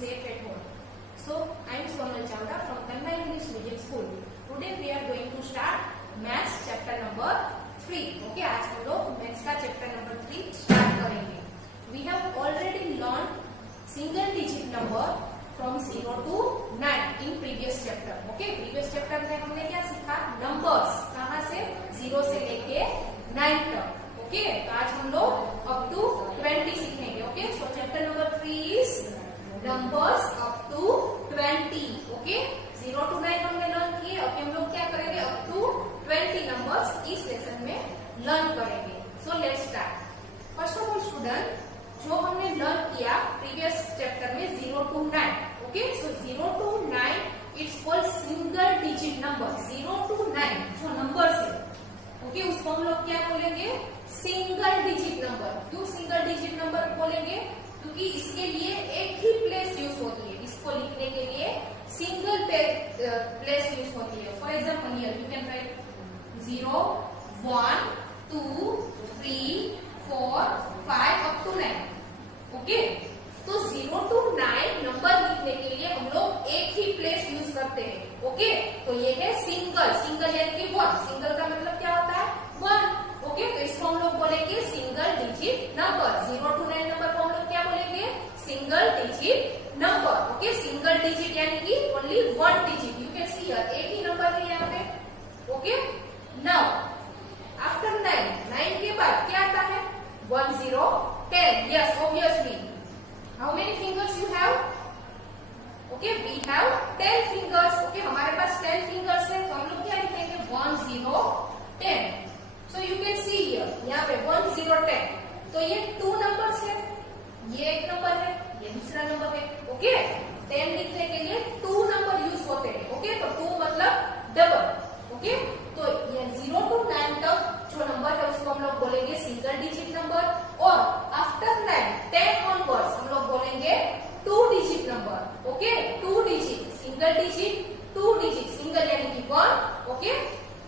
safe at home. So I am Sonal Chavda from Kanna English Medium School. Today we are going to start Maths chapter number 3. Okay, आज हम लोग Maths का chapter number 3 start करेंगे. We have already learned single digit number from 0 to 9 in previous chapter. Okay, previous chapter में हमने क्या सीखा? Numbers कहाँ से 0 से लेके 9 तक. ओके आज हम लोग अप टू 20 सीखेंगे. Okay so chapter number 3 is numbers up to 20. Okay 0 to 9 हमने लर्न किए. अभी हम लोग क्या करेंगे? अप टू 20 नंबर्स इस लेसन में लर्न करेंगे. So let's start. First of all student, जो हमने लर्न किया प्रीवियस चैप्टर में 0 to 9. Okay so 0 to 9 it's called single digit number. 0 to 9 जो नंबर्स है ओके उसको हम लोग क्या बोलेंगे? Single digit number. क्यों सिंगल डिजिट नंबर बोलेंगे? क्योंकि इसके लिए एक ही प्लेस यूज होती है. इसको लिखने के लिए सिंगल प्लेस यूज होती है. For example here you can write 0 1 2 3 4 5 up to 9. Okay तो 0 to 9 नंबर लिखने के लिए हम लोग एक ही प्लेस यूज करते हैं. ओके तो ये है सिंगल. सिंगल यानी कि 1. सिंगल का मतलब क्या होता है? 1. ओके तो इसको हम लोग बोलेंगे single digit number. 0 to 9 number को हम लोग क्या बोलेंगे? Single digit number. Okay single digit यानी कि only 1 digit. You can see here एक ही नंबर है यहाँ पे. ओके नाउ आफ्टर 9 के बाद क्या आता है? 1 0 10. Yes obviously. How many fingers you have? Okay we have 10 fingers. Okay हमारे पास 10 फिंगर्स है तो हम लोग क्या लिखेंगे? 1 0 10. So you can see here यहाँ पे 1 0 10. तो ये 2 नंबर्स है. ये एक नंबर है, ये दूसरा नंबर है. ओके 10 लिखने के लिए 2 नंबर यूज होते हैं. ओके तो 2 मतलब डबल. ओके तो ये 0 to 9 तक जो नंबर है उसको हम लोग बोलेंगे सिंगल डिजिट नंबर. और आफ्टर 9 10 ऑनवर्ड्स हम लोग बोलेंगे 2 digit number. Okay 2 digit. Single digit 2 digit. Single यानी कि 1. ओके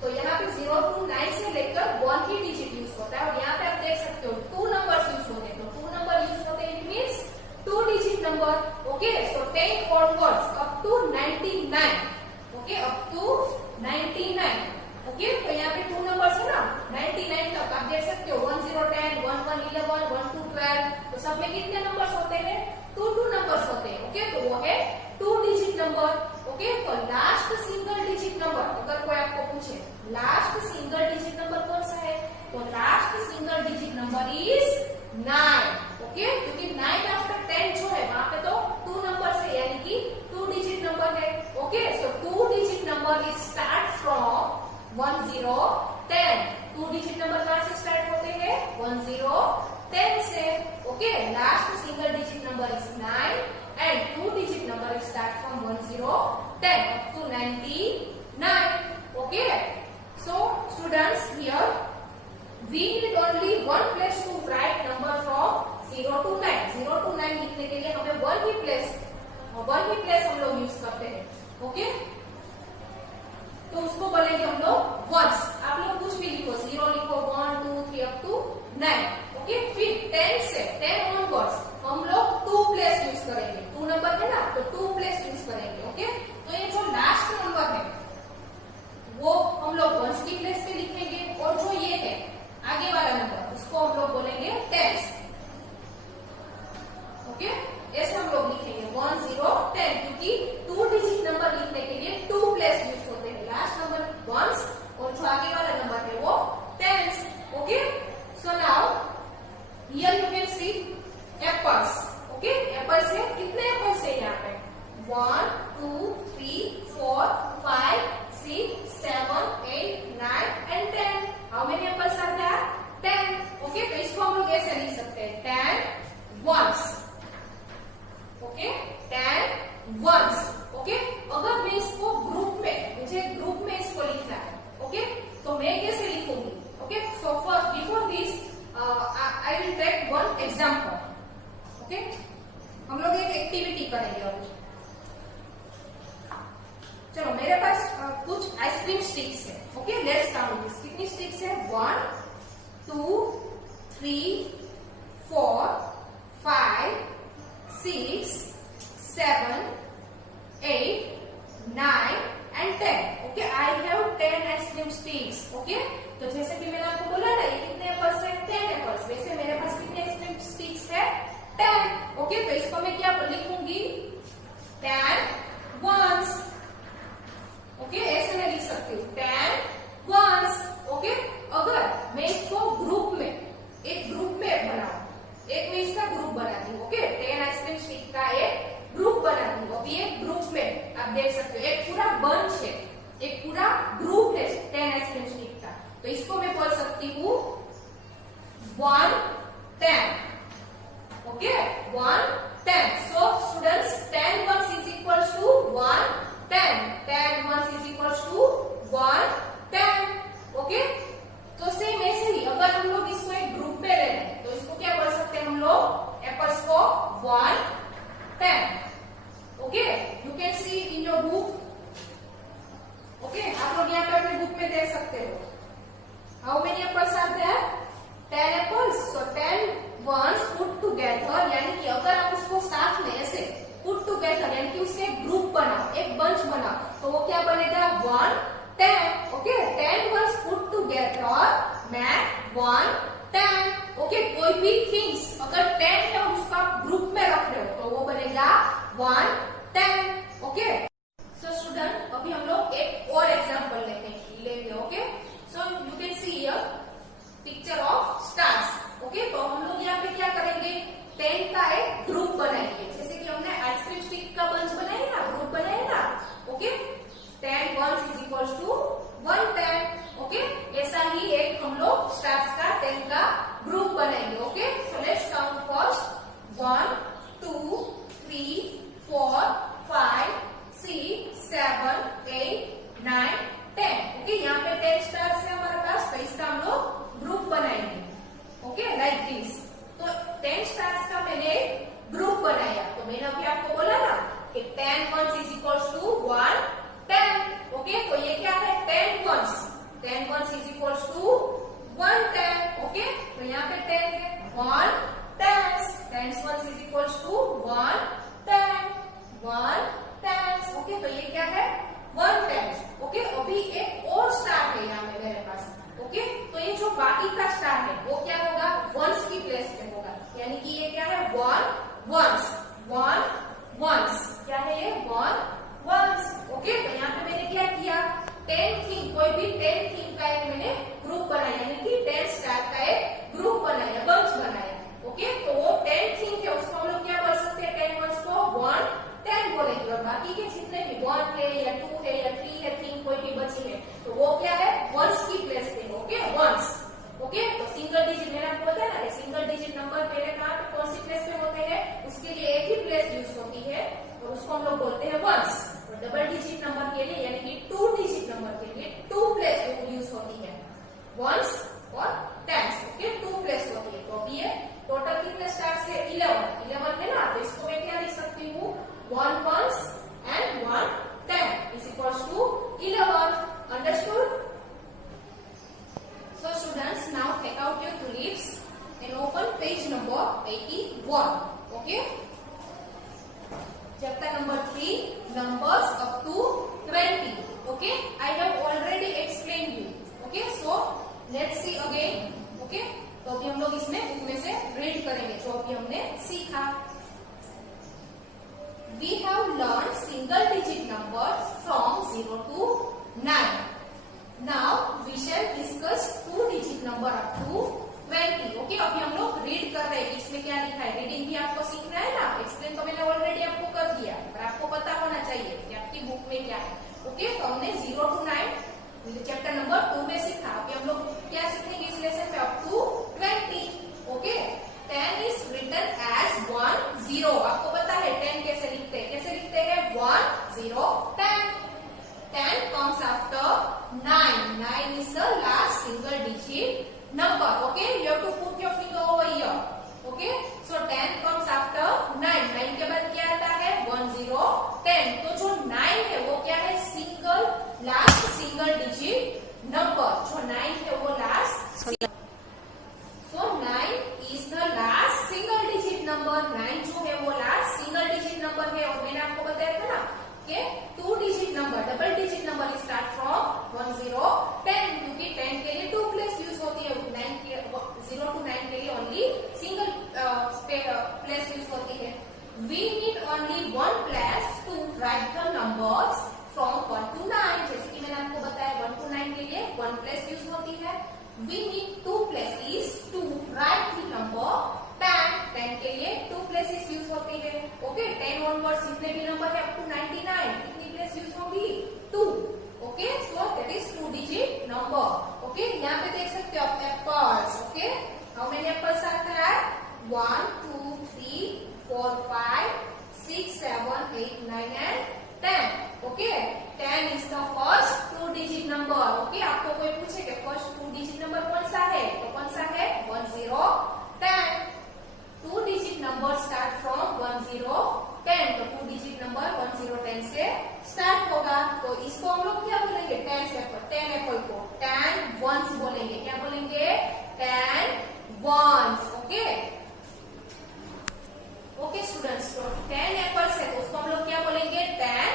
तो यहाँ पे 0 to 9 से लेकर 1 ही डिजिट यूज होता है. और यहाँ पे आप देख सकते हो 2 नंबर यूज होते हैं. तो 2 नंबर यूज होते हैं it means 2 digit number. Okay so 10 forwards up to 99. Okay up to 99. Okay तो यहाँ पे 2 नंबर्स है ना 99 तक आप देख सकते हो. 1 0 10 1 1 11 1 2 12. तो सब में कितने नंबर्स होते हैं? 2 नंबर्स होते हैं. ओके तो वो है 2 डिजिट नंबर. ओके तो लास्ट सिंगल डिजिट नंबर अगर कोई आपको पूछे लास्ट सिंगल डिजिट नंबर कौन सा है तो last single digit number is 9. Okay क्योंकि 9 आफ्टर 10 जो है वहां पे तो 2 नंबर है यानी कि 2 डिजिट नंबर है. Okay so 2 digit number is start from 1 0 10. 2 digit number कहां से स्टार्ट होते हैं? 1 0 10 से. Okay last single digit number is 9 and 2 digit number start from 1 0 10 up to 99. Okay so students here we need only one place to write number from 0 to 9. 0 to 9 लिखने के लिए हमें one ही place हम लोग use करते हैं. Okay तो उसको बोलेंगे हम लोग वंस. आप लोग कुछ भी लिखो 0 लिखो 1 2 3 अप टू 9. ओके फिर 10 से 10 ऑनवर्ड्स हम लोग 2 प्लेस यूज करेंगे. 2 नंबर है ना तो 2 प्लेस यूज करेंगे. ओके तो ये जो लास्ट नंबर है वो हम लोग वंस की प्लेस पे लिखेंगे. और जो ये है आगे वाला नंबर उसको हम लोग बोलेंगे टेंस. ओके ऐसे हम लोग लिखेंगे 1 0 10 क्योंकि 2 डिजिट नंबर लिखने के लिए 2 प्लेस यूज होते हैं. लास्ट नंबर वंस और जो आगे वाला नंबर है वो tens. Okay so now here you can see apples. Okay apples है. कितने एप्पल्स है यहाँ पे? 1 2 3 4 5 6 7 8 9 and 10. How many apples are there? 10. Okay तो इसको हम लोग ऐसे लिख सकते हैं 10 वंस. Okay 10 ones. ओके अगर मैं इसको ग्रुप में मुझे ग्रुप में इसको लिखना है. ओके तो मैं कैसे लिखूंगी? Okay so first before this I will take one example. Okay हम लोग एक एक्टिविटी करेंगे. अब चलो मेरे पास कुछ आइसक्रीम स्टिक्स है. Okay let's count this. कितनी स्टिक्स है? 1 2 3 4 5 6 7, 8, 9 and 10. Okay, I have 10 ice cream sticks. Okay, तो जैसे कि मैंने आपको बोला ना, ये कितने एप्पल्स है? 10 एप्पल्स। वैसे मेरे पास कितने आइस क्रीम स्टिक्स है? 10. ओके, तो इसको मैं क्या लिखूंगी? 10 ones. ओके, ऐसे मैं लिख सकती हूँ 10 ones. ओके, अगर मैं इसको ग्रुप में, एक ग्रुप में बनाऊं, एक मैं इसका ग्रुप बनाती हूँ। ओके, 10 आइसक्रीम स्टिक का एक ग्रुप बनाती हूँ। अभी एक ग्रुप में आप देख सकते हो एक पूरा बंच है, एक पूरा ग्रुप है 10 आइसक्रीम स्टिक का। तो इसको मैं बोल सकती हूँ 1 10. Okay, 1 10. So students, 10 ones is equals to 1 10. 10 ones is equals to 1 10. Okay, तो सेम ऐसे ही अगर हम लोग इसको एक ग्रुप में ले लें तो इसको क्या बोल सकते हैं हम लोग? एप्पल्स को 1 10. Okay, you can C in your book. Okay, आप लोग यहाँ पे अपने बुक में देख सकते हो. How many apples are there? 10 apples. So 10 ones put together, यानी कि अगर आप उसको साथ में ऐसे पुट टुगेदर यानी कि उससे एक ग्रुप बनाओ, एक बंच बनाओ, तो वो क्या बनेगा? 1 10. Okay, 10 ones put together make 1 10. Okay, कोई भी थिंग्स अगर 10 है उसको आप ग्रुप में रख रहे हो तो वो बनेगा 1 10. ओके, सो स्टूडेंट, अभी हम लोग एक और एग्जांपल लेंगे. Okay, so you can see here picture of stars. Okay, तो हम लोग यहाँ पे क्या करेंगे? 10 का एक ग्रुप बनाएंगे, जैसे कि हमने आइसक्रीम स्टिक का बंच बनाया ना, ग्रुप बनाया ना. Okay, 10 ones is equals to 1 10. Okay, ऐसा ही एक हम लोग स्टार्स का 10 का ग्रुप बनाएंगे. Okay, so let's count first. 1 2 3 4 5 6 7 8 9 10. Okay, यहाँ पे 10 स्टार्स है हमारे पास, तो इसका हम लोग ग्रुप बनाएंगे. Okay, like this. तो 10 स्टार्स का मैंने ग्रुप बनाया. तो मैंने अभी आपको बोला ना कि 10 ones is equals to 1 10. Okay, तो ये क्या है? 10 ones. 10 ones is equals to 1 10. Okay, तो यहाँ पे 10 है. 1 10. 10 ones is equals to 1 10. 1 10. Okay, तो ये क्या है? 1 10. ओके, अभी एक और स्टार है यहाँ पे मेरे पास. ओके, तो ये जो बाकी का स्टार है वो क्या होगा? वंस की प्लेस पे होगा, यानी कि ये क्या है? 1 वंस. 1 वंस. क्या है ये? 1 वंस. ओके, तो यहाँ पे मैंने क्या किया? 10 थिंग, कोई भी 10 थिंग का एक मैंने ग्रुप बनाया, यानी कि 10 स्टार का एक ग्रुप बनाया, बंच बनाया. ओके, तो वो 10 थिंग है उसको हम लोग क्या बोल सकते हैं? 10 वंस को 1 10 बोलेंगे. और बाकी के जितने भी 1 है या 2 है या 3 है थिंग कोई भी बची है तो वो क्या है? वंस की प्लेस पे. Okay, ones. ओके, तो सिंगल डिजिट मैंने आपको बताया ना, सिंगल डिजिट नंबर पहले कहाँ पे कौन सी प्लेस पे होते हैं? उसके लिए एक ही प्लेस यूज होती है और उसको हम लोग बोलते हैं वंस. और डबल डिजिट नंबर के लिए यानी कि 2 डिजिट नंबर के लिए 2 प्लेस यूज होती है, वंस और टेंस. ओके, 2 प्लेस होती है. तो अभी ये टोटल कितने स्टार्स है? 11 है ना, तो इसको मैं क्या लिख सकती हूँ? 1 ones and 1 10 is equals to 11. Understood? So students, now take out your tulips and open page number 81. Okay? Chapter number 3, numbers up to 20. Okay? I have already explained you. Okay? So let's see again. Okay? तो अभी हम लोग इसमें book में से read करेंगे जो अभी हमने सीखा. We have learned single digit numbers from 0 to 9. Now we shall discuss 2 digit number up to 20. Okay, अभी हम लोग रीड कर रहे हैं. इसमें क्या लिखा है? रीडिंग भी आपको सीखना है ना. एक्सप्लेन तो मैंने ऑलरेडी आपको कर दिया, पर आपको पता होना चाहिए कि आपकी बुक में क्या है. ओके, तो हमने 0 to 9 चैप्टर नंबर 2 में सीखा. अभी हम लोग क्या सीखेंगे इस लेसन में? Up to 20. Okay, 10 is written as 1 0. आपको पता है 10 कैसे लिखते हैं? कैसे लिखते हैं? 1 0 10. 10 comes after 9. 9 is the last single digit number. Okay, you have to put your finger over here. Okay, so 10 comes after 9. 9 के बाद क्या आता है? 1 0 10. तो जो 9 है वो क्या है? Single last single digit number. जो 9 है वो last. So 9 is the last single digit number. 9 जो है वो लास्ट सिंगल डिजिट नंबर है. और मैंने 1 2 3 4 5 6 7 8 9 and 10. Okay 10 is the first 2 digit number. Okay आपको कोई पूछे कि फर्स्ट 2 डिजिट नंबर कौन सा है, तो कौन सा है 1 0 10. 2 डिजिट नंबर स्टार्ट फ्रॉम 1 0 10. तो 2 डिजिट नंबर 1 0 10 से स्टार्ट होगा. तो इसको हम लोग क्या बोलेंगे 10 एप्पल को 10 वंस बोलेंगे. क्या बोलेंगे 10 वंस. ओके ओके स्टूडेंट्स, तो 10 एप्पल्स है तो उसको हम लोग क्या बोलेंगे 10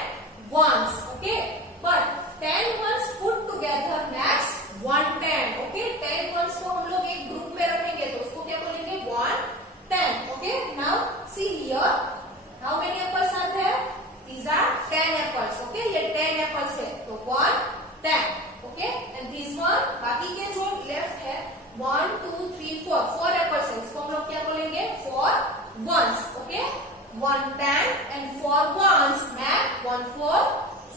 ones. Okay but 10 ones put together max 110. Okay 10 ones को हम लोग एक ग्रुप में रखेंगे तो उसको क्या बोलेंगे 110. Okay now see here how many apples are there. These are 10 apples. Okay ये 10 एप्पल्स है तो 1 10. ओके एंड दिस वन बाकी के जो लेफ्ट है 1 2 3 4 एप्पल्स है उसको हम लोग क्या बोलेंगे 4 ones. Okay 1 10 and 4 ones math 1 4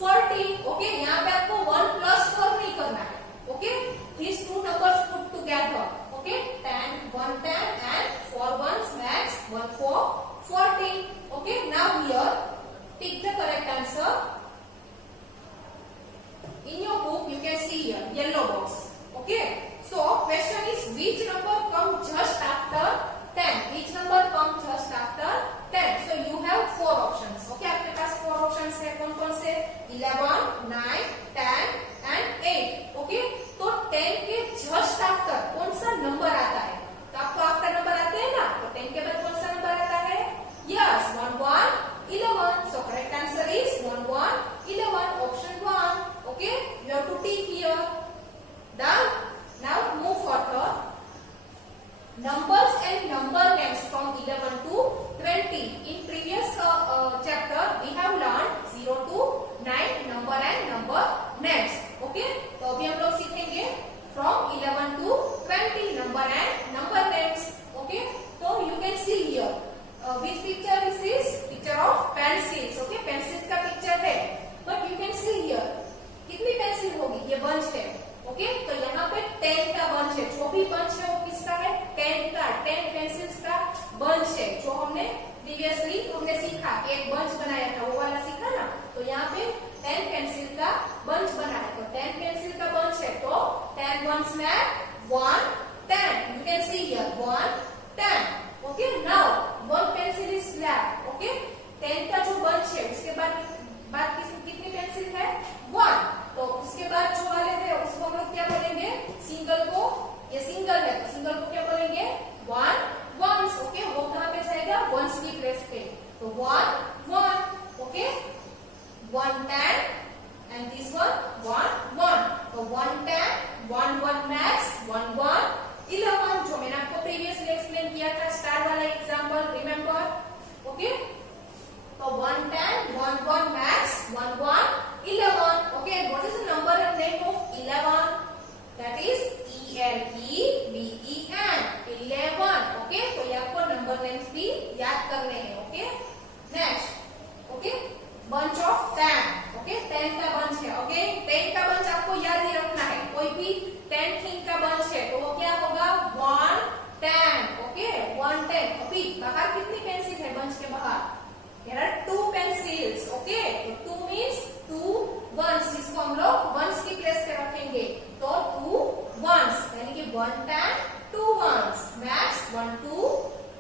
40. Okay यहाँ पे आपको 1 plus 4 नहीं करना है. Okay these two numbers put together. Okay 10 1 10 and 4 ones max 1 4 40. Okay now here pick the correct answer. In your book you can see here yellow box. Okay so question is which number come just after 10. Which number comes just after 10? So you have 4 options. Okay, आपके पास 4 options है. कौन कौन से 11, 9, 10 and 8. Okay, तो 10 के just after कौन सा number आता है? तो आपको आफ्टर नंबर आते हैं ना, तो 10 के बाद कौन सा नंबर आता है? Yes, 1 1 11. So correct answer is 1 1 11. Option 1. Okay, you have to tick here. Done. Now move further. Numbers and number names from 11 to 20. In previous chapter we have learned 0 to 9 number and number names. Okay, तो अभी हम लोग सीखेंगे from 11 to 20 number and number names. Okay, तो you can see here which picture is this? Picture of pencils. Okay, pencils का picture है but you can see here कितनी pencil होगी, ये बंच है. ओके तो यहाँ पे 10 का बंच है. जो भी बंच है वो किसका है 10 का 10 पेंसिल्स का बंच है. जो हमने प्रीवियसली हमने सीखा एक बंच बनाया था वो वाला सीखा ना. तो यहाँ पे 10 पेंसिल का बंच बना है. तो 10 पेंसिल का बंच है तो 10 वंस में 1 10. You can see here 1 10. Okay now 1 pencil is left. Okay 10 का जो बंच है उसके बाद कितनी पेंसिल है 1. तो उसके बाद जो वाले थे उसको हम लोग क्या बोलेंगे सिंगल को. ये सिंगल है तो सिंगल को क्या बोलेंगे 1 वंस. ओके वो कहाँ पे जाएगा वंस की प्लेस पे. तो 1 1. Okay 1 10 and this one 1 1. तो 1 10 1 1 max 1 1 11 जो मैंने आपको प्रीवियसली एक्सप्लेन किया था स्टार वाला एग्जांपल रिमेम्बर. ओके तो 1 10 1 1 max 1 1 11. Okay, what is the number and name of 11? That is ELEVEN 11. Okay, तो ये आपको नंबर नेम्स भी याद करने हैं. Okay next okay bunch of 10. Okay 10 का बंच है. ओके 10 का बंच आपको याद ही रखना है. कोई भी 10 थिंग का बंच है तो वो क्या होगा 1 10. ओके 1 10. अभी बाहर कितनी पेंसिल है बंच के बाहर there are 2 pencils. Okay तो 2 means 2 ones. इसको हम लोग ones की प्लेस पे रखेंगे तो 2 ones यानी कि 1 10 2 ones max 1 2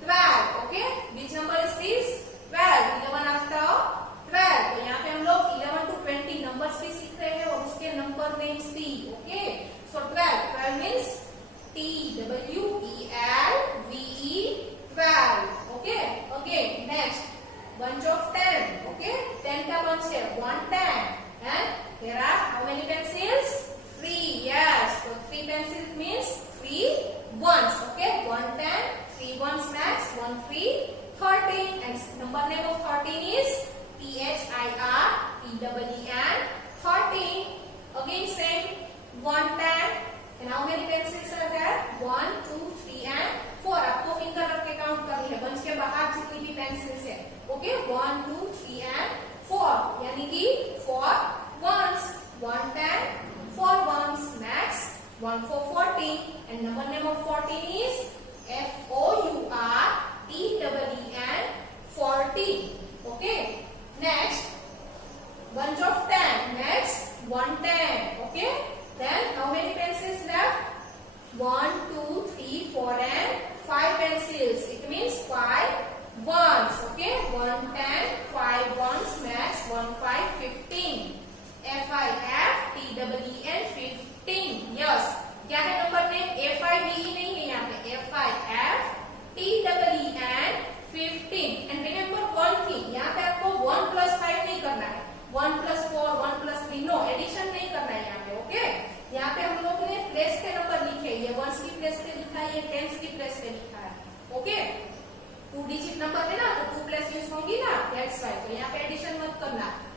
12. Okay which number is this 12. 11 after 12. तो यहाँ पे हम लोग 11 to 20 numbers भी सीख रहे हैं और उसके number names भी. Okay so 12 means TWELVE 12. Okay again next bunch of 10. Okay 10 का bunch है 1 10 and there are how many pencils 3. Yes so 3 pencils means 3 ones. Okay 1 10 3 ones max 1 3 13 and number name of 13 is THIRTEEN 13. Again same 1 10 and how many pencils are there 1 2 3 and 4. आपको finger रख के count करनी है bunch के बाहर जितनी भी pencils है. ओके 1 2 3 and 4 यानी कि 4 ones 1 10 4 ones max 1 4 14 and number name of 14 is FOUR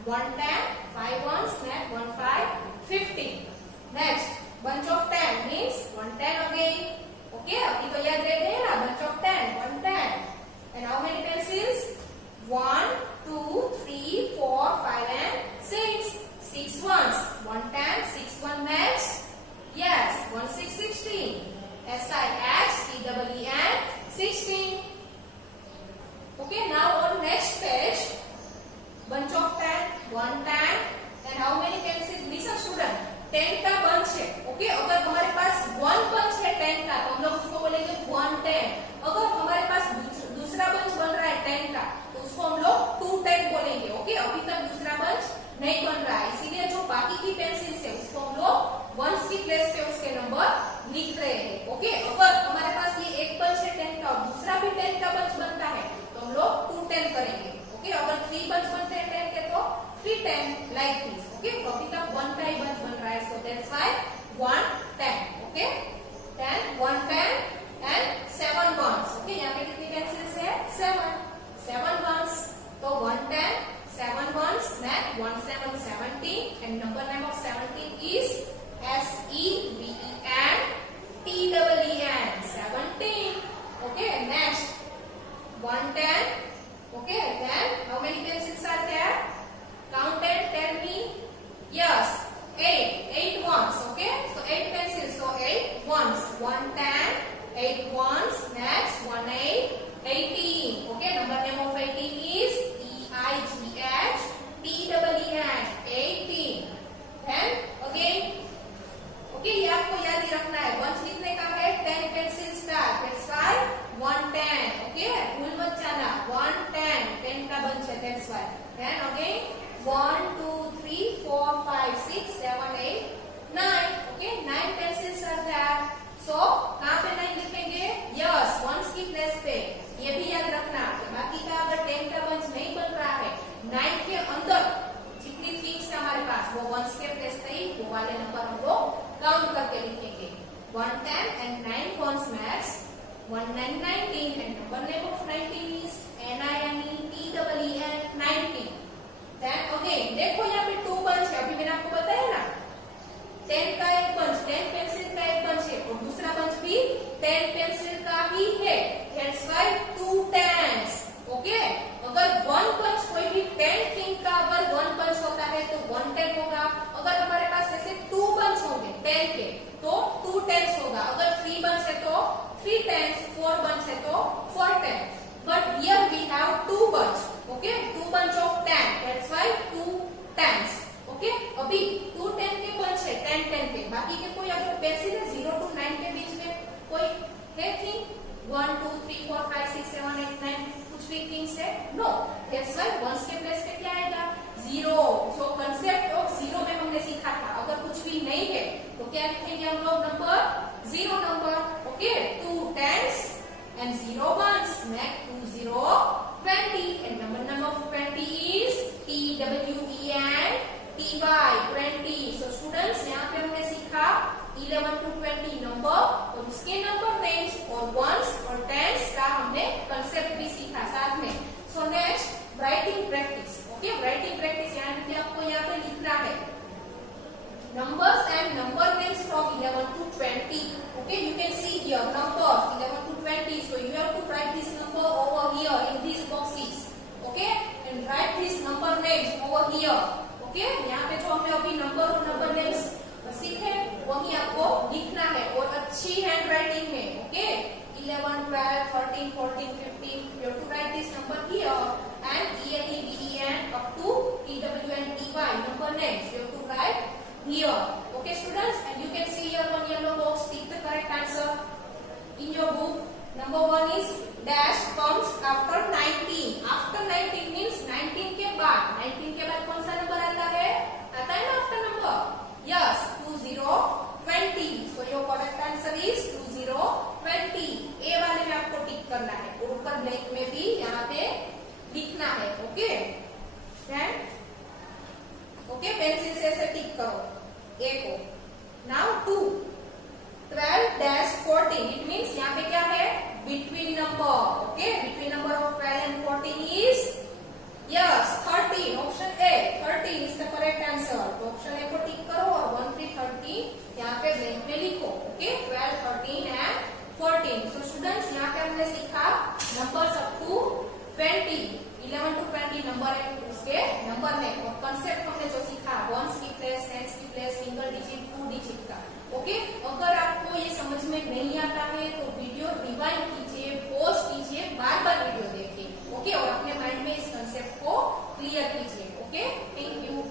1 10, 5 ones, next 1 5, 15. Next, bunch of 10 means 1 10 again. Okay, अभी तो याद रह गए ना, bunch of 10, 1 10. And how many pencils? 1, 2, 3, 4, 5 and 6. 6 ones. 1 10, 6 1 next. Yes, 1 6 16. SIXTEEN 16. Okay, now on next page, bunch of 10, 1 10, and how many pencils? Listen student, 10 का bunch है. Okay, अगर हमारे पास 1 bunch है 10 का तो हम लोग उसको बोलेंगे 1 10. अगर हमारे पास दूसरा bunch बन रहा है 10 का तो उसको हम लोग 2 10 बोलेंगे. Okay, अभी तक दूसरा bunch नहीं बन रहा है, इसीलिए जो बाकी की पेंसिल्स है उसको हम लोग वंस की प्लेस पे उसके नंबर लिख रहे हैं. ओके, अगर हमारे पास ये एक बंच है 10 का और दूसरा भी 10 का बंच बनता है तो हम लोग 2 10 करेंगे. ओके, अगर 3 बंच बनते हैं 10 के तो 3 10 लाइक दिस. ओके, अभी तक 1 का ही बंच बन रहा है, so that's why 1 10. Okay, 10 1 10 and 7 bunch. Okay, यहाँ पे कितनी पेंसिल्स है? 7 बंच. तो 1 10 7 ones, next 1 7 17, and number name of 17 is SEVEN TEEN 17. Okay, next 1 10. Okay, then how many pencils are there? Count and tell me. Yes, 8 ones. Okay, so 8 pencils, so 8 ones. 1 10, 8 ones, next 1 8 18. Okay, number name of 18 is EIGHTEEN 18. Then again, okay, ये आपको याद ही रखना है. Bunch कितने का है? 10 pencils का. That's why 1 10. Okay, भूल मत जाना. 1 10 10 का बंच है. That's why. Then again 1 2 3 4 5 6 7 8 9. Okay, 9 pencils are there. So कहाँ पे 9 लिखेंगे? Yes, ones की प्लेस पे. ये भी याद रखना. बाकी का अगर 10 का बंच नहीं बन रहा है, 9 के अंदर जितनी थिंग्स है हमारे पास वो वंस के प्लेस पे ही वो वाले नंबर हम लोग काउंट करके लिखेंगे. 1 10 and 9 ones max. 1 9 19 and number name of 19 is NINETEEN 19. Then again देखो यहाँ पे 2 बंच है. अभी मैंने आपको बताया ना 10 का एक बंच, 10 पेंसिल का एक बंच है और दूसरा बंच भी 10 पेंसिल का ही है. That's why 2 10s. ओके, अगर 1 बंच कोई भी 10 थिंग का अगर 1 बंच होता है तो 1 10 होगा. अगर हमारे पास ऐसे 2 बंच होंगे 10 के तो 2 10s होगा. अगर 3 बंच है तो 3 10s, 4 बंच है तो 4 10s. But here we have 2 bunch. Okay, 2 bunch of 10. That's why 2 10s. Okay, अभी 2 10 के बंच है 10 10 के. बाकी के कोई अगर पेंसिल है 0 to 9 के बीच में कोई है थिंग 1 2 3 4 5 6 7 8 9 कुछ भी थिंग्स है? नो. That's why वंस के प्लेस पे क्या आएगा? 0. So concept of 0 में हमने सीखा था अगर कुछ भी नहीं है तो क्या लिखेंगे हम लोग? Number 0 number. Okay, 2 10s and 0 ones. Next 2 0 20 and number of 20 is TWEN TY 20. So students यहाँ पे हमने सीखा 11 to 20 नंबर और उसके नंबर नेम्स और वंस और टेंस का हमने कंसेप्ट भी सीखा साथ में. So next writing practice. Okay, writing practice यहाँ पे आपको यहाँ पे लिखना है numbers and number names from 11 to 20. Okay, you can see here numbers 11 to 20. So you have to write this number over here in these boxes. Okay, and write this number names over here. Okay, यहाँ पे जो हमने अभी number और number names सीखे वही आपको लिखना है और अच्छी हैंड राइटिंग में. Okay, 11 12 13 14 15 you have to write this number here and EADVEN up to TWNTY number names you have to write here. Okay students, and you can see here one yellow box. Take the correct answer in your book. Number 1 is dash comes after 19. After 19 means 19 के बाद. 19 के बाद कौन सा number आता है? आता है ना after number. Yes, 20 20. So your correct answer is 20 20. ए वाले में आपको टिक करना है और ऊपर ब्लैक में भी यहाँ पे लिखना है. ओके, ओके, पेंसिल से ऐसे टिक करो ए को. नाउ 2 12-14. इट मीन्स यहाँ पे क्या है? Between number. Okay, between number of 12 and 14 is yes 13. Option A 13. 11 to 20 number है, उसके नंबर में और कंसेप्ट हमने जो सीखा वंस की प्लेस, टेंस की place, single digit, two digit का। ओके, अगर आपको ये समझ में नहीं आता है तो वीडियो रिवाइंड कीजिए, पॉज कीजिए, बार बार वीडियो देखिए। ओके, और अपने माइंड में इस कंसेप्ट को क्लियर कीजिए। Okay, thank you.